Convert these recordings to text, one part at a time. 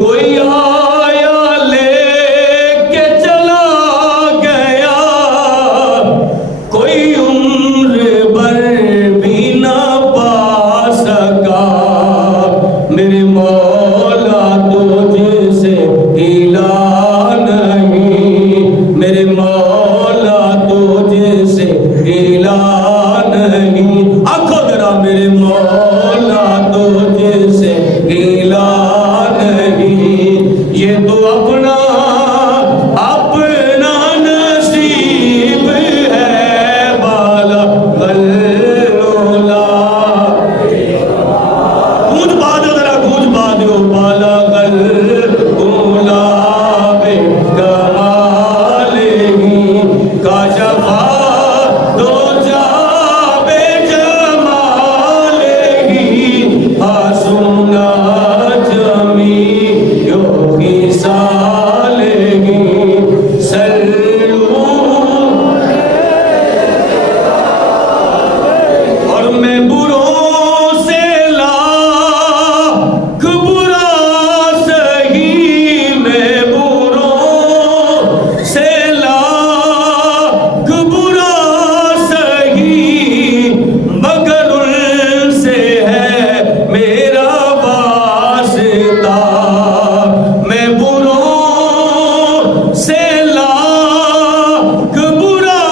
کوئی آیا لے کے چلا گیا، کوئی عمر بھر بھی نہ پا سکا، میرے مولا تجھ سے ہلا نہیں، میرے مولا تجھ سے ہلا نہیں، آنکھوں ذرا میرے مولا تجھ سے ہلا نہیں، یہ تو اپنا اپنا نصیب ہے بالا غلولا، گونج بادو ذرا گونج بادو بالا غلولا بے کمال ہی کاشفا دو جا بے جمال ہی حسنا جمیع خصال ہی سلو، اور میں بروں سے لاکھ برا سہی، میں بروں سے لاکھ برا سہی، مگر ان سے ہے میرا واسطہ، میں بروں سے لاکھ برا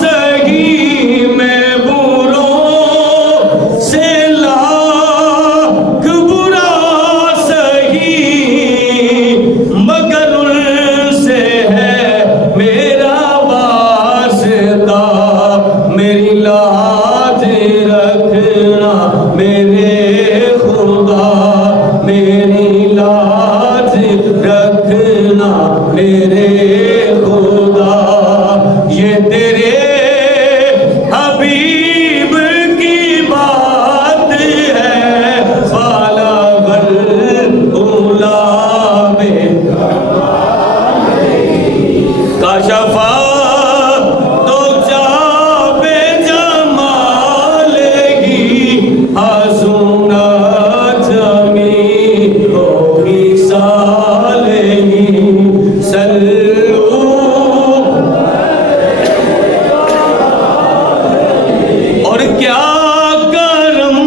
سہی، میں بروں سے لاکھ برا سہی، مگر ان سے ہے میرا واسطہ، میری لاج رکھنا میرے خدا، میری لاج رکھنا میرے خدا، یہ تیرے حبیب کی بات ہے بالا غلولا بے کاشفا دو جا بے جمال ہی حسنا جمیع خصال ہی سلو، اور کیا کرم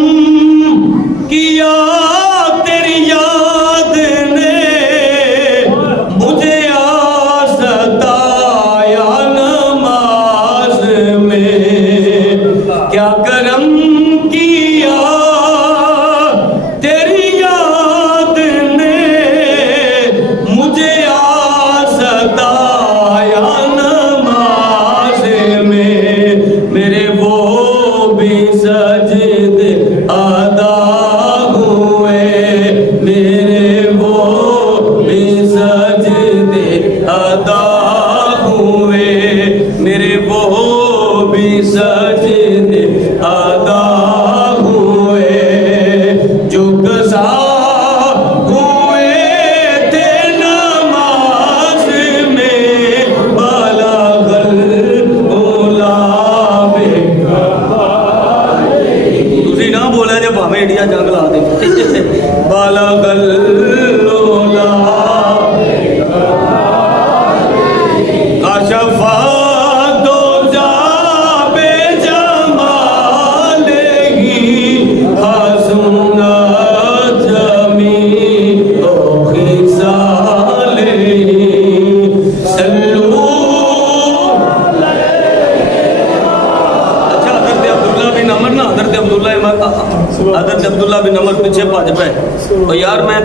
کیا تیری یاد نے مجھے ستایا نماز میں، کیا کرم کیا تیری یاد نے مجھے ستایا نماز میں، میرے وہ بھی سجدے ادا ہوئے، میرے وہ بھی سجدے ادا ہوئے، میرے وہ بھی سجدے ادا ہوئے، جو قضا ہوئے تھے نماز میں بالا غلولا بے، تسی نہ بولا جب ہمیں انڈیا جنگ لا دے بالا غلولا کاشفا دو جا بے جمال ہی حسنا جمیع خصال ہی سلو، اچھا حضرت عبداللہ بن عمر نا، حضرت عبداللہ بن عمر پیچھے بھج پے، یار میں